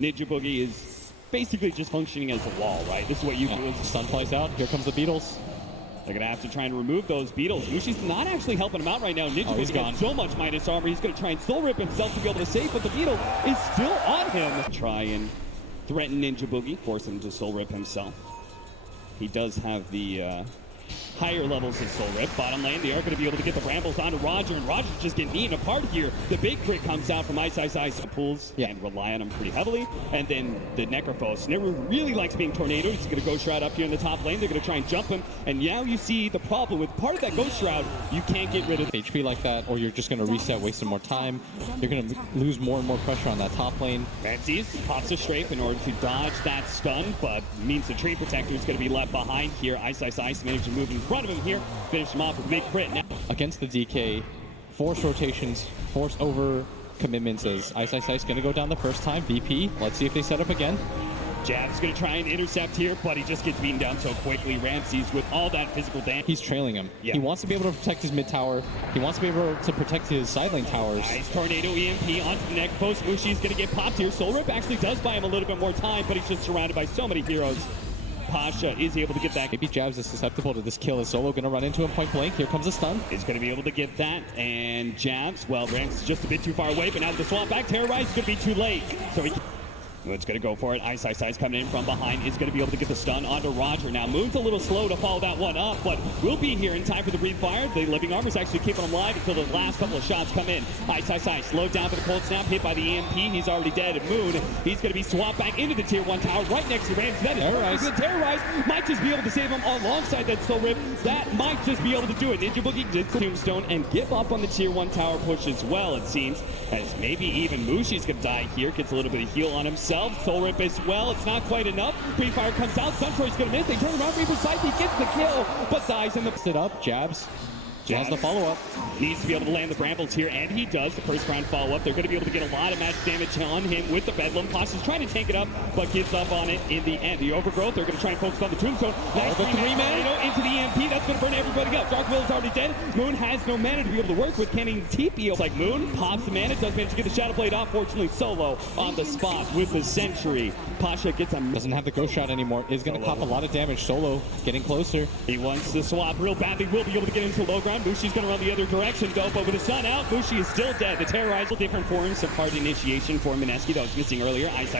Ninja Boogie is basically just functioning as a wall, right? This is what you do as The sun flies out. Here comes the Beatles. they're going to have to try and remove those beetles. Mushi's not actually helping him out right now. Ninja he's Boogie gone. has so much minus armor. He's going to try and soul rip himself to be able to save, but the beetle is still on him. Try and threaten Ninja Boogie, force him to soul rip himself. He does have the higher levels of soul rip. Bottom lane, they are going to be able to get the brambles onto Roger, and Roger's just getting eaten apart here. The big crit comes out from Ice pulls and rely on him pretty heavily. And then the Necrophos. Neru really likes being Tornado. He's going to Ghost Shroud up here in the top lane. They're going to try and jump him. And now you see the problem with part of that Ghost Shroud. You can't get rid of HP like that, or you're just going to reset, wasting more time. You're going to lose more and more pressure on that top lane. Ramses pops a strafe in order to dodge that stun, but means the Tree Protector is going to be left behind here. Ice managed to move in front of him here, finish him off with a big crit. Now Against the DK, force rotations, force over commitments as Ice going to go down the first time. VP, let's see if they set up again. Jab's going to try and intercept here, but he just gets beaten down so quickly. Ramses with all that physical damage. He's trailing him. Yeah. He wants to be able to protect his mid tower. He wants to be able to protect his side lane towers. Nice Tornado EMP onto the neck post. Mushi's going to get popped here. Soul Rip actually does buy him a little bit more time, but he's just surrounded by so many heroes. Pasha is able to get that. Maybe Jabs is susceptible to this kill. Is Solo going to run into him point blank? Here comes a stun. He's going to be able to get that. And Jabs, well, Ramps is just a bit too far away, but now the swap back, Terrorize is going to be too late. So Moon's going to go for it. Ice coming in from behind. Is going to be able to get the stun onto Roger. Now, Moon's a little slow to follow that one up, but will be here in time for the breathe fire. The Living Armor's actually keeping him alive until the last couple of shots come in. Ice slowed down for the cold snap, hit by the EMP. He's already dead. And Moon, he's going to be swapped back into the tier 1 tower right next to Ramsey. That is Terrorize. Terrorize might just be able to save him alongside that Soul Rip. That might just be able to do it. Ninja Boogie gets Tombstone and give up on the tier 1 tower push as well, it seems. As maybe even Mushi's going to die here. Gets a little bit of heal on himself. Soul Rip is well, it's not quite enough. Free Fire comes out, Suntroy's gonna miss. They turn around, Reaper's side, he gets the kill, but dies in the Sit up, Jabs. Has the follow-up. Needs to be able to land the brambles here, and he does. The first round follow-up. They're going to be able to get a lot of magic damage on him with the Bedlam. Pasha's trying to tank it up, but gives up on it in the end. The Overgrowth, they're going to try and focus on the Tombstone. Nice the three-man into the EMP. That's going to burn everybody up. Dark Will is already dead. Moon has no mana to be able to work with. Can he TP? It's like Moon pops the mana, does manage to get the Shadow Blade off. Fortunately, Solo on the spot with the Sentry. Pasha gets him. Doesn't have the Ghost Shot anymore. Is going to pop a lot of damage. Solo getting closer. He wants to swap real badly. Will be able to get into low ground. Mushi's going to run the other direction though, but with the sun out, Mushi is still dead. The Terrorize, different forms of hard initiation for Mineski that was missing earlier. Ice.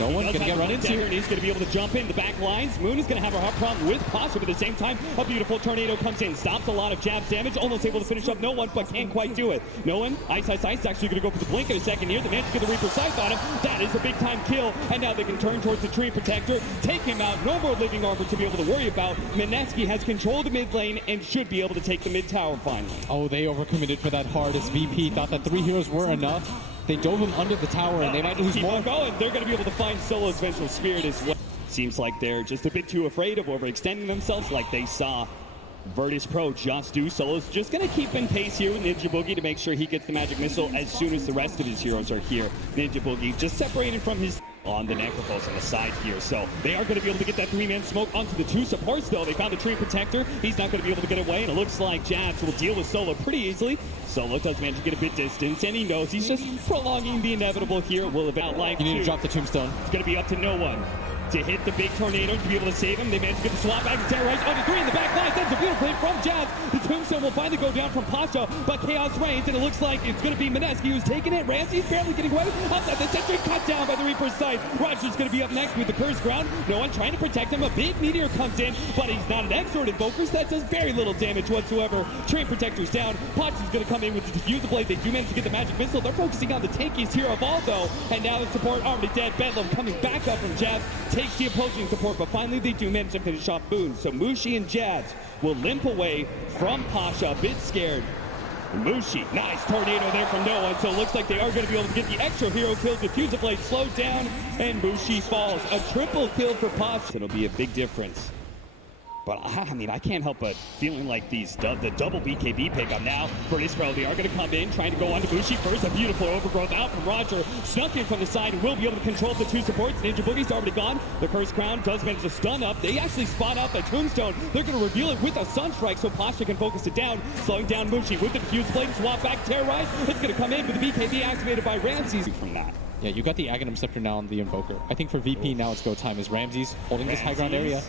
No one's going to get run into. And he's going to be able to jump in the back lines. Moon is going to have a hard problem with Pasha, but at the same time, a beautiful Tornado comes in, stops a lot of Jab's damage, almost able to finish up No One, but can't quite do it. No One, Ice is actually going to go for the blink in a second here. The man to get the Reaper Scythe on him. That is a big time kill, and now they can turn towards the Tree Protector, take him out. No more Living Armor to be able to worry about. Mineski has control of the mid lane and should be able to take the mid tower finally. Oh, they overcommitted for that hardest. VP thought that 3 heroes were enough. They dove him under the tower, and they might lose more. Going. They're going to be able to find Solo's Vengeful Spirit as well. Seems like they're just a bit too afraid of overextending themselves, like they saw Virtus.pro just do. Solo's just going to keep in pace here with Ninja Boogie to make sure he gets the Magic Missile as soon as the rest of his heroes are here. Ninja Boogie just separated from his on the Necrophos on the side here. So they are going to be able to get that 3-man smoke onto the 2 supports though. They found the Tree Protector. He's not going to be able to get away, and it looks like Jabs will deal with Solo pretty easily. Solo does manage to get a bit distance, and he knows he's just prolonging the inevitable here. Will have out like you need to drop the Tombstone. It's going to be up to No One to hit the big Tornado to be able to save him. They managed to get the swap back to Terrorize. Under 3 in the back line. That's a beautiful play from Jabs. The Tombstone will finally go down from Pasha, but Chaos reigns, and it looks like it's going to be Mineski who's taking it. Ramsey's barely getting away. Outside the Sentry, cut down by the Reaper's side. Roger's going to be up next with the Curse Ground. No One trying to protect him. A big Meteor comes in, but he's not an Exort Invoker, so that does very little damage whatsoever. Tree Protector's down. Pasha's going to come in with the Diffuse Blade. They do manage to get the Magic Missile. They're focusing on the tankiest hero of all, though, and now the support already dead. Bedlam coming back up from Jabs, takes the opposing support, but finally they do manage to finish off Boone. So Mushi and Jabs will limp away from Pasha, a bit scared. Mushi, nice Tornado there from No One, so it looks like they are going to be able to get the extra hero kills. Diffuse Blade slowed down, and Mushi falls. A triple kill for Pasha. It'll be a big difference. But I mean, I can't help but feeling like the double BKB pickup now. Virtus.pro, they are going to come in, trying to go on to Bushi first. A beautiful overgrowth out from Roger. Snuck in from the side and will be able to control the two supports. Ninja Boogie's already gone. The Cursed Crown does manage to stun up. They actually spot up a Tombstone. They're going to reveal it with a Sunstrike so Pasha can focus it down. Slowing down Bushi with the Diffuse Blade. Swap back, Terrorize. It's going to come in with the BKB activated by Ramses from that. Yeah, you got the Aghanim Scepter now on the Invoker. I think for VP now it's go time as Ramses holding this high ground area.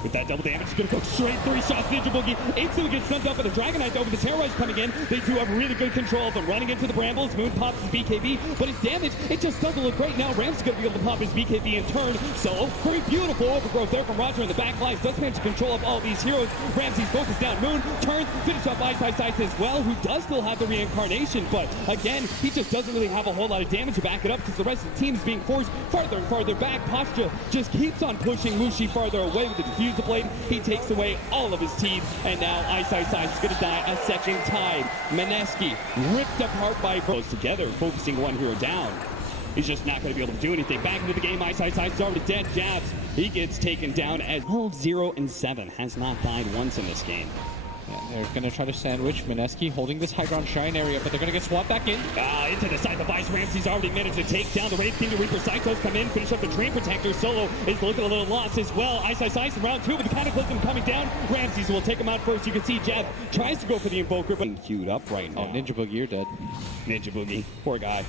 With that double damage, he's going to go straight 3 shots. Ninja Boogie instantly gets stunned up with the Dragon Knight over the Terrorize coming in. They do have really good control of them. Running into the Brambles, Moon pops his BKB, but his damage, it just doesn't look great. Now Ram's going to be able to pop his BKB in turn. So, very beautiful overgrowth there from Roger in the back lines. Does manage to control of all these heroes. Ramsey's focused down. Moon turns, finish up Ice as well, who does still have the reincarnation, but again, he just doesn't really have a whole lot of damage to back it up because the rest of the team is being forced farther and farther back. Posture just keeps on pushing Mushi farther away with the Diffuser Blade. He takes away all of his team, and now Ice is going to die a second time. Mineski ripped apart by close together, focusing one hero down. He's just not going to be able to do anything. Back into the game, Ice is already dead. Jabs, he gets taken down as 0-7. Has not died once in this game. Yeah, they're going to try to sandwich Mineski holding this high ground shrine area, but they're going to get swapped back in. Into the side of Vice. Ramsey's already managed to take down the Wraith King. The Reaper Cyclos come in, finish up the Dream Protector. Solo is looking a little lost as well. Ice in round 2 with the Cataclysm coming down. Ramses will take him out first. You can see Jeb tries to go for the Invoker, but queued up right now. Oh, Ninja Boogie, you're dead. Ninja Boogie, poor guy.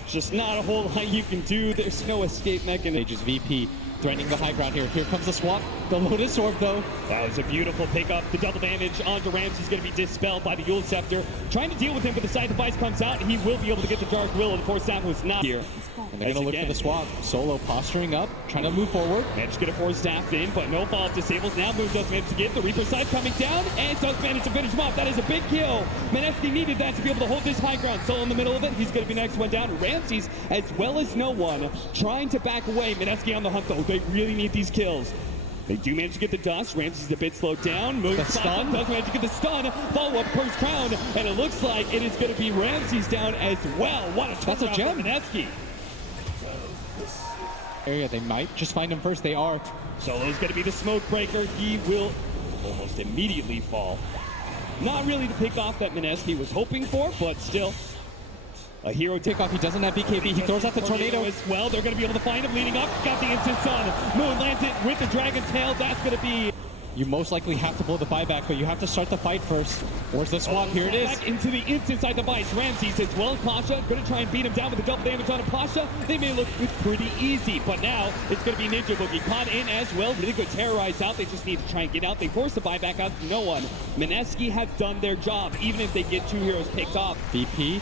There's just not a whole lot you can do. There's no escape mechanism. They just VP threatening the high ground here. Here comes the swap. The Lotus Orb, though. That was a beautiful pickup. The double damage onto Rams is going to be dispelled by the Yule Scepter. Trying to deal with him, but the side device comes out. He will be able to get the Dark Will, and the Force Staff was not here. And they're going to look for the swap. Solo posturing up, trying to move forward. Managed to get a Force Staff in, but no follow-up disables. Now Moon does manage to get the Reaper side coming down, and does manage to finish him off. That is a big kill. Mineski needed that to be able to hold this high ground. Solo in the middle of it. He's going to be next one down. Ramses, as well as no one, trying to back away. Mineski on the hunt, though. They really need these kills. They do manage to get the dust. Ramses is a bit slowed down. Moon the stun. Does manage to get the stun. Follow-up Cursed Crown, and it looks like it is going to be Ramses down as well. What a That's a gem. Mineski. Area, they might just find him first. They are. Solo's going to be the smoke breaker. He will almost immediately fall. Not really the pick off that Mineski was hoping for, but still. A hero takeoff. He doesn't have BKB. He throws out the tornado as well. They're going to be able to find him leading up. Got the instant sun. Moon lands it with the Dragon Tail. That's going to be... You most likely have to blow the buyback, but you have to start the fight first. Where's the swap? Here it is. Back into the instant side device. Ramses as well as Pasha. Going to try and beat him down with the double damage on Pasha. They may look pretty easy, but now it's going to be Ninja Boogie caught in as well. Really good Terrorize out. They just need to try and get out. They force the buyback out to no one. Mineski have done their job, even if they get 2 heroes picked off. VP.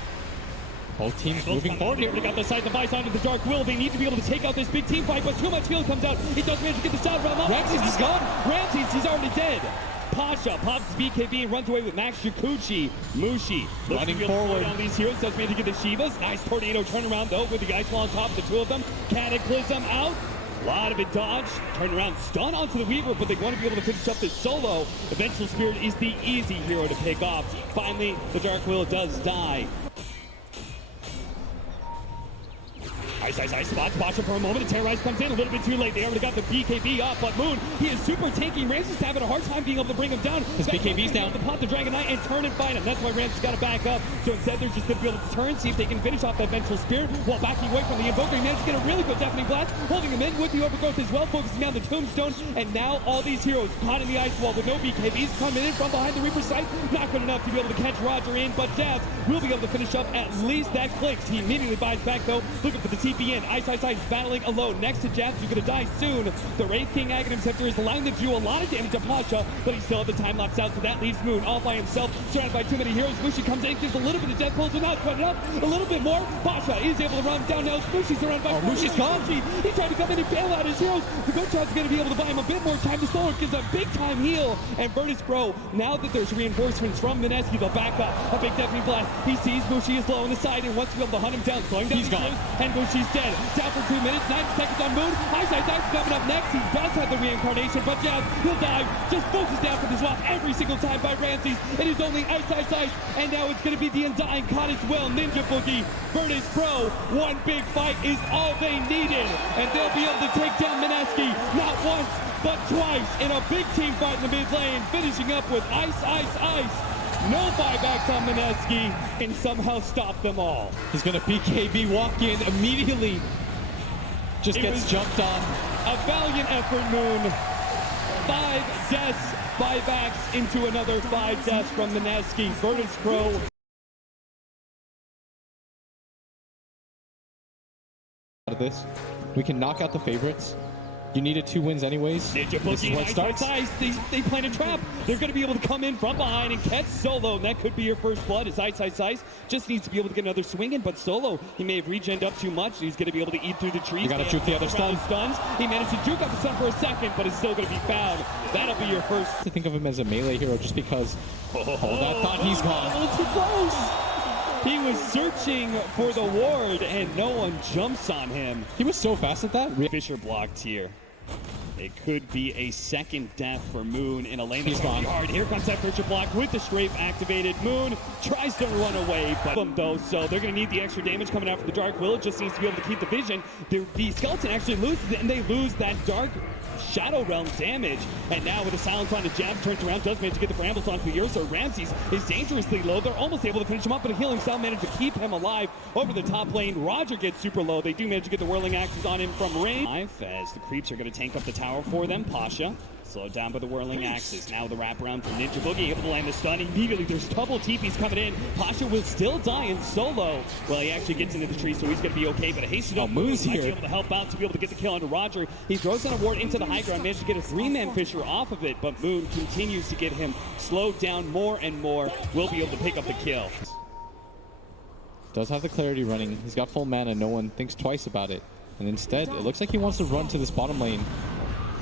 Both teams moving forward here. They got the side device onto the Dark Will. They need to be able to take out this big team fight, but too much heal comes out. He does manage to get the shot around. Ramses is gone. Ramses, he's already dead. Pasha pops his BKB and runs away with Max Yakuchi. Mushi running forward on these heroes. Does manage to get the Shivas. Nice tornado turnaround though with the Ice Wall on top of the 2 of them. Cataclysm out. A lot of it dodge. Turn around, stun onto the Weaver, but they want to be able to finish up this Solo. Eventual Spirit is the easy hero to pick off. Finally, the Dark Will does die. Ice spots Pasha for a moment. The Terrorize comes in a little bit too late. They already got the BKB up, but Moon, he is super tanky. Ramses having a hard time being able to bring him down. His BKB's down. To pop the Dragon Knight and turn and fight him. That's why Ramses got to back up. So instead, they're just going to be able to turn, see if they can finish off that Vengeful Spirit while backing away from the Invoker. He managed to get a really good Deafening Blast, holding him in with the Overgrowth as well, focusing on the Tombstone. And now all these heroes caught in the Ice Wall with no BKBs coming in from behind the Reaper site. Not good enough to be able to catch Roger in, but Jazz will be able to finish up at least that clicks. He immediately buys back though, looking for the TP in. Ice battling alone next to Jabs, who's going to die soon. The Wraith King Aghanim Scepter is allowing them to do a lot of damage to Pasha, but he still has the time lapse out, so that leaves Moon all by himself, surrounded by too many heroes. Mushi comes in, gives a little bit of death pulls, but not quite enough. A little bit more. Pasha is able to run down now. Mushi's surrounded by Mushi's gone. He tried to come in and bail out his heroes. The Goatrod's going to be able to buy him a bit more time. The Solar gives a big time heal, and Virtus.pro, now that there's reinforcements from Mineski, they'll back up. A big Deafening Blast. He sees Mushi is low on the side and wants to be able to hunt him down. Slowing down. He's gone. And Mushi's dead. Down for 2 minutes, 90 seconds on Moon. Ice coming up next. He does have the reincarnation, but Jazz, he'll die. Just focus down for the swap every single time by Ramses. It is only Finally, Ice, and now it's going to be the Undying Cottage Well, Ninja Boogie, Virtus.pro. One big fight is all they needed, and they'll be able to take down Mineski not once, but twice in a big team fight in the mid lane, finishing up with Ice. No buybacks on Mineski, and somehow stop them all. He's going to BKB walk in immediately. Just gets jumped on. A valiant effort, Moon. 5 deaths, buybacks into another 5 deaths from Mineski. Virtus.pro. Out of this, we can knock out the favorites. You needed 2 wins anyways. Ninja This is Boogie what starts. Ice. They plan a trap. They're going to be able to come in from behind and catch Solo. And that could be your first blood as Ice just needs to be able to get another swing in. But Solo, he may have regened up too much. He's going to be able to eat through the trees. You got to juke the other stuns. He managed to juke up the stun for a second, but it's still going to be found. That'll be your first. To think of him as a melee hero just because that thought he's gone. A little too close. He was searching for the ward, and no one jumps on him. He was so fast at that. Fisher blocked here. It could be a second death for Moon in a lane that's gone. hard. Here comes that Fisher block with the strafe activated. Moon tries to run away, but though, so they're going to need the extra damage coming out for the Dark Will. It just needs to be able to keep the vision. The Skeleton actually loses it, and they lose that Dark Shadow Realm damage. And now with the silence on the jab, turns around, does manage to get the brambles onto Ursa. Ramses is dangerously low. They're almost able to finish him up, but a healing cell managed to keep him alive over the top lane. Roger gets super low. They do manage to get the whirling axes on him from range. As the creeps are going to tank up the tower for them. Pasha slowed down by the whirling axes. Now the wraparound from Ninja Boogie, able to land the stun immediately. There's double TPs coming in. Pasha will still die in solo. Well, he actually gets into the tree, so he's going to be okay. But a hasted up Moon's might here. be able to help out to be able to get the kill onto Roger. He throws down a ward into the high ground, managed to get a 3-man Fisher off of it, but Moon continues to get him slowed down more and more. Will be able to pick up the kill. Does have the clarity running. He's got full mana. No one thinks twice about it. And instead, it looks like he wants to run to this bottom lane.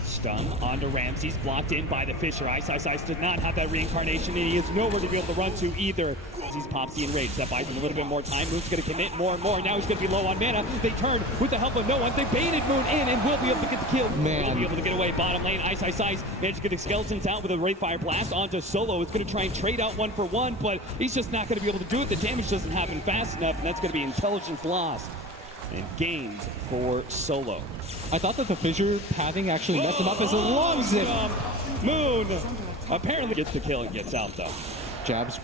Stun onto Ramses, blocked in by the Fisher. Ice does not have that reincarnation, and he is nowhere to be able to run to either. He's pops the enrage. That buys him a little bit more time. Moon's going to commit more and more. Now he's going to be low on mana. They turn with the help of no one. They baited Moon in and will be able to get the kill. Man. Will be able to get away. Bottom lane, Ice managed to get the Skeletons out with a Wraithfire Blast onto Solo. It's going to try and trade out 1-for-1, but he's just not going to be able to do it. The damage doesn't happen fast enough, and that's going to be intelligence lost and gained for Solo. I thought that the fissure pathing actually messed him up as a long zip. Moon apparently gets the kill and gets out though. Jabs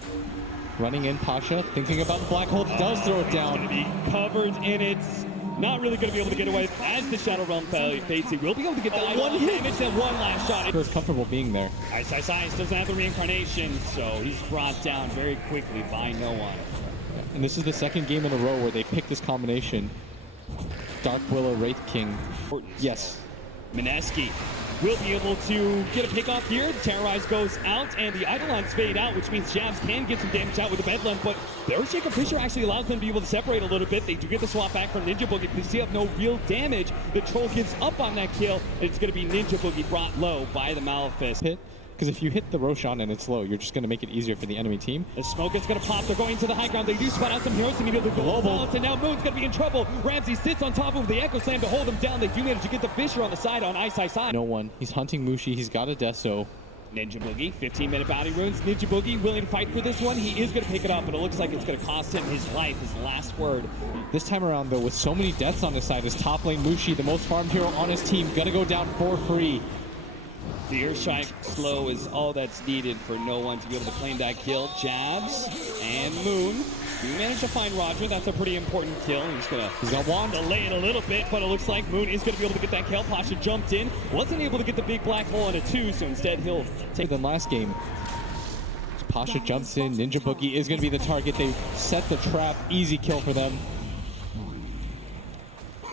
running in. Pasha thinking about the black hole, does throw it down. Going to be covered in it. Not really going to be able to get away as the Shadow Realm fades. He will be able to get the one damage and one last shot. Feels comfortable being there. Ice doesn't have the reincarnation, so he's brought down very quickly by no one. And this is the second game in a row where they pick this combination. Dark Willow, Wraith King. Yes. Mineski will be able to get a pick off here. The Terrorize goes out, and the Eidolons fade out, which means Jabs can get some damage out with the Bedlam, but the Earthshaker Fisher actually allows them to be able to separate a little bit. They do get the swap back from Ninja Boogie. They still have no real damage. The Troll gives up on that kill, and it's going to be Ninja Boogie brought low by the Malefice. Because if you hit the Roshan and it's low, you're just going to make it easier for the enemy team. The smoke is going to pop. They're going to the high ground. They do spot out some heroes immediately. Global. And now Moon's going to be in trouble. Ramsey sits on top of the Echo Slam to hold him down. They do manage to get the Fisher on the side on Ice. No one. He's hunting Mushi. He's got a Deso. Ninja Boogie, 15-minute bounty runes. Ninja Boogie willing to fight for this one. He is going to pick it up, but it looks like it's going to cost him his life, his last word. This time around, though, with so many deaths on his side, his top lane Mushi, the most farmed hero on his team, going to go down for free. The Earthstrike slow is all that's needed for no one to be able to claim that kill. Jabs and Moon do manage to find Roger. That's a pretty important kill. He's got Wand delay it a little bit, but it looks like Moon is going to be able to get that kill. Pasha jumped in, wasn't able to get the big black hole on a 2, so instead he'll take than last game. Pasha jumps in. Ninja Boogie is going to be the target. They set the trap. Easy kill for them.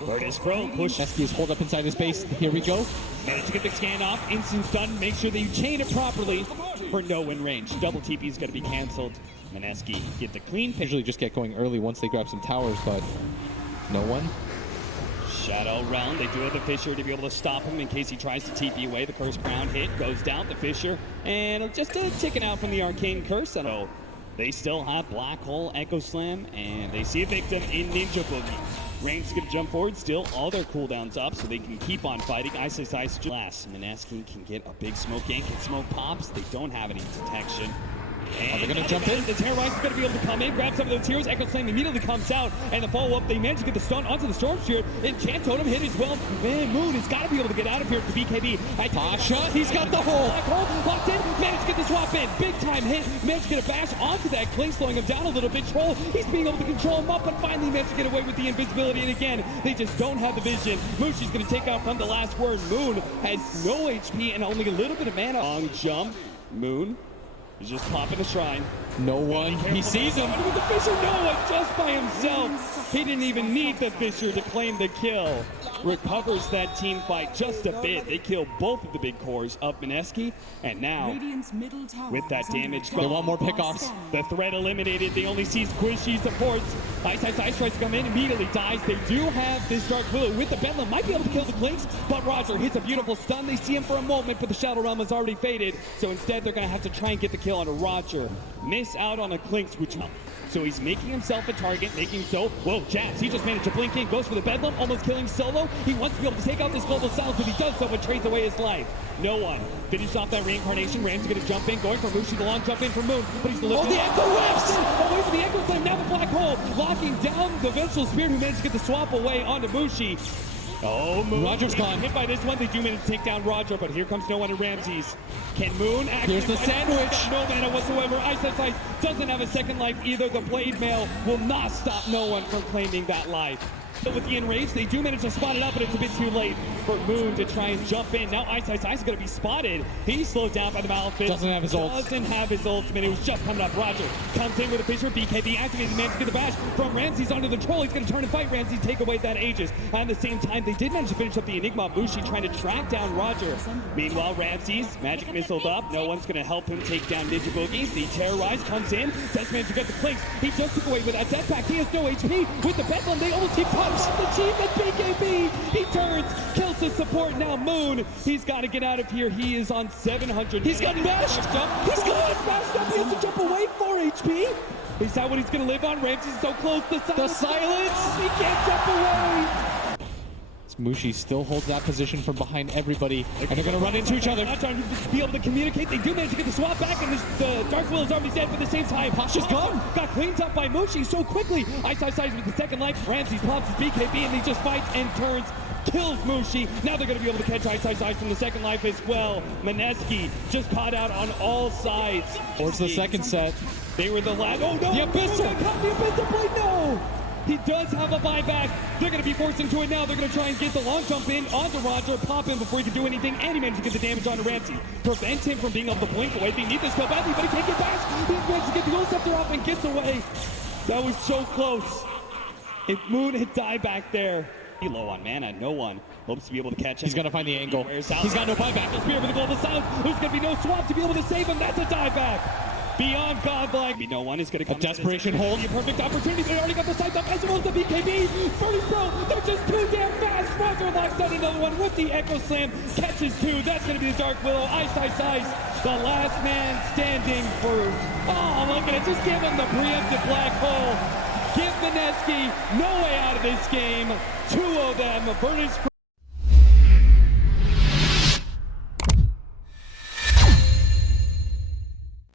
Virtus.pro push. Mineski is hold up inside his base. Here we go. Managed to get the scan off. Instant stun. Make sure that you chain it properly for no win range. Double TP is going to be canceled. Mineski get the clean pick. Usually just get going early once they grab some towers, but no one. Shadow Realm. They do have the Fisher to be able to stop him in case he tries to TP away. The Curse Crown hit goes down. The Fisher and just ticking out from the Arcane Curse. So they still have Black Hole, Echo Slam, and they see a victim in Ninja Boogie. Rain's going to jump forward, still all their cooldowns up, so they can keep on fighting. Ice last. Mineski can get a big smoke gank, and smoke pops. They don't have any detection. Are they going to jump in? The Terrorize is going to be able to come in, grab some of those heroes. Echo Slam immediately comes out, and the follow-up, they manage to get the stun onto the Storm Spirit. Enchant Totem hit as well. Man, Moon has got to be able to get out of here to BKB. Pasha, he's got the hole. Black hole, locked in, managed to get the swap in. Big time hit, managed to get a bash onto that Clay, slowing him down a little bit. Troll, he's being able to control him up, but finally managed to get away with the invisibility. And again, they just don't have the vision. Mushi's going to take out from the last word. Moon has no HP and only a little bit of mana. Long jump. Moon is just popping the shrine. No one. He sees him. With the Fissure, no one, just by himself. He didn't even need the Fissure to claim the kill. Recovers that team fight just a bit. They kill both of the big cores of Mineski, and now, with that damage They gone, want more pickoffs. the threat eliminated. They only see Squishy supports. Ice tries to come in, immediately dies. They do have this Dark Willow with the Bedlam. Might be able to kill the Clinks, but Roger hits a beautiful stun. They see him for a moment, but the Shadow Realm has already faded. So instead, they're going to have to try and get the kill on Roger. Miss out on a Clinks, which... So he's making himself a target, making so... Whoa, jabs. He just managed to blink in, goes for the Bedlam, almost killing Solo. He wants to be able to take out this Global Silence, but he does so, but trades away his life. No one. Finished off that reincarnation. Ram's going to jump in, going for Mushi, the long jump in from Moon, but he's delivering. Oh, the Echo Whips! Away from the Echo Slam, now the Black Hole, locking down the Vengeful Spirit, who managed to get the swap away onto Mushi. Oh, Moon. Roger's gone. Hit by this one. They do manage to take down Roger, but here comes no one in Ramses. Can Moon actually... Here's the sandwich. No mana whatsoever. Ice doesn't have a second life either. The Blade Mail will not stop no one from claiming that life. But with the Enraged, they do manage to spot it up, but it's a bit too late for Moon to try and jump in. Now Ice is going to be spotted. He's slowed down by the Malefic. Doesn't have his ult. Doesn't have his ultimate. It was just coming up. Roger comes in with a Fissure. BKB activated, managed to get the bash from Ramses onto the Troll. He's going to turn and fight Ramses, take away that Aegis. At the same time, they did manage to finish up the Enigma. Mushi trying to track down Roger. Meanwhile, Ramses, magic missiled up. No one's going to help him take down Ninja Boogie. The Terrorize comes in. Does manage to get the Clinks. He just took away with that Death Pact. He has no HP. With the Bedlam, they almost keep touch the Chief and BKB. He turns, kills the support. Now Moon, he's got to get out of here. He is on 700. He's gotten bashed. He's got bashed up. He has to jump away 4 HP. Is that what he's going to live on? Ramses is so close. The silence. He can't jump away. Mushi still holds that position from behind everybody, and they're going to run into each other. Not trying to be able to communicate. They do manage to get the swap back, and the Dark Will is already dead, but at the same time, Pasha's gone. Got cleaned up by Mushi so quickly. Ice with the second life. Ramses pops his BKB, and he just fights and turns. Kills Mushi. Now they're going to be able to catch Ice from the second life as well. Mineski just caught out on all sides. Towards the second set. They were the last. Oh no! The Abyssal! The Abyssal Blade, no! He does have a buyback. They're going to be forced into it now. They're going to try and get the long jump in onto Roger, pop him before he can do anything, and he managed to get the damage onto Ramsey. Prevent him from being able to blink away. They need this go badly, but he can't get back. He managed to get the Gold Scepter off and gets away. That was so close. If Moon had died back there, low on mana, no one hopes to be able to catch him. He's going to find the angle. He's got no buyback. Spear with the Global Silence. There's going to be no swap to be able to save him. That's a dieback. Beyond godlike. No one is going to come. A desperation hold. A perfect opportunity. They already got the sides up as well as the BKB. Virtus.pro. They're just too damn fast. Roger locks on another one with the Echo Slam. Catches 2. That's going to be the Dark Willow. Ice. The last man standing for... Oh, look at it. Just give him the preemptive black hole. Give Mineski no way out of this game. 2 of them. Virtus.pro.